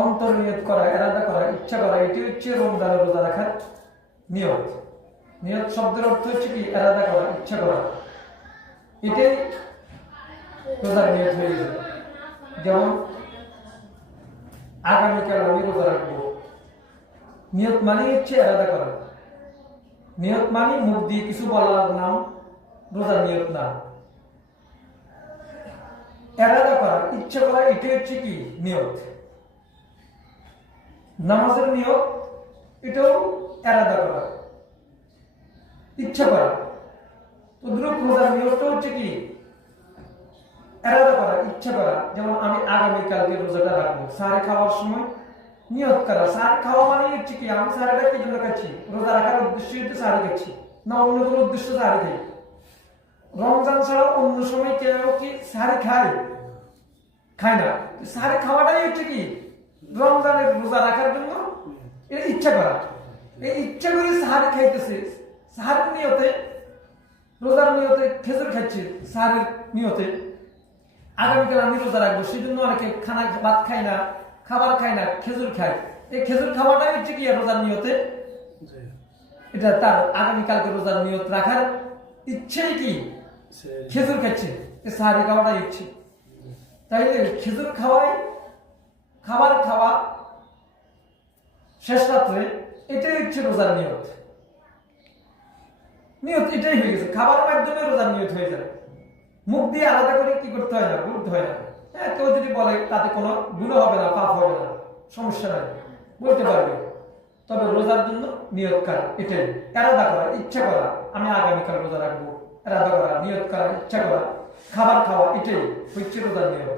অন্তর নিয়ত করা, এরাদা করা, ইচ্ছা করা, এটি হচ্ছে রমজানের রোজা রাখার নিয়ত। নিয়ত শব্দের অর্থ হচ্ছে কি? এরাদা করা, ইচ্ছা করা। এটাই রোজার নিয়ত হয়ে গেছে। যেমন আগামীকাল আমি রোজা রাখবো, নিয়ত মানে হচ্ছে এরাদা করা। নিয়ত মানে মুখ দিয়ে কিছু বলার নাম রোজার নিয়ত না। এরাদা করা, ইচ্ছা করা, এটা হচ্ছে কি? নিয়ত। নামাজের নিয়ত এটাও এরাদা করা, ইচ্ছা করা। তদ্রুপ রোজার নিয়তটা হচ্ছে কি? এরাদা করা, ইচ্ছা করা। যেমন আমি আগামীকালকে রোজাটা রাখবো, সারে খাওয়ার সময় নিয়ত করা। সারে খাওয়া মানে হচ্ছে কি? আমি সারেটা কি জন্য খাচ্ছি? রোজা রাখার উদ্দেশ্য হচ্ছে সারে খাচ্ছি, না অন্য কোনো উদ্দেশ্য সারে খাই? রমজান ছাড়া অন্য সময় কেউ কি সারে খায়? খায় না। সারে খাওয়াটাই হচ্ছে কি? রমজানের রোজা রাখার জন্য এটা ইচ্ছা করা। এই ইচ্ছা করে সাহারি খাইতেছে, সাহারের নিয়তে, রোজার নিয়তে খেজুর খাচ্ছে, সাহারের নিয়তে আগামীকাল আমি রোজা রাখবো, সেই জন্য অনেকে খানা ভাত খায় না, খাবার খায় না, খেজুর খায়। এই খেজুর খাওয়াটাই হচ্ছে কি? রোজার নিয়তে এটা তার আগামীকালকে রোজার নিয়ত রাখার ইচ্ছেই কি? খেজুর খাচ্ছে, সাহারি খাওয়াটাই ইচ্ছে। তাইলে খেজুর খাওয়াই, খাবার খাওয়া শেষ রাত্রে, এটাই হচ্ছে রোজার নিয়ত। নিয়ত এটাই হয়ে গেছে। খাবারের মাধ্যমে রোজার নিয়ত হয়ে যায়। মুখ দিয়ে আলাদা করে কি করতে হয় না, বলতে হয় না। হ্যাঁ, কেউ যদি বলে তাতে কোনো গুনাহ হবে না, পাপ হবে না, সমস্যা নাই, বলতে পারবে। তবে রোজার জন্য নিয়ত করা, এটাই এরাদা করা, ইচ্ছা করা। আমি আগামীকাল রোজা রাখবো, এরাদা করা, নিয়ত করা, ইচ্ছা করা, খাবার খাওয়া, এটাই হচ্ছে রোজার নিয়ত।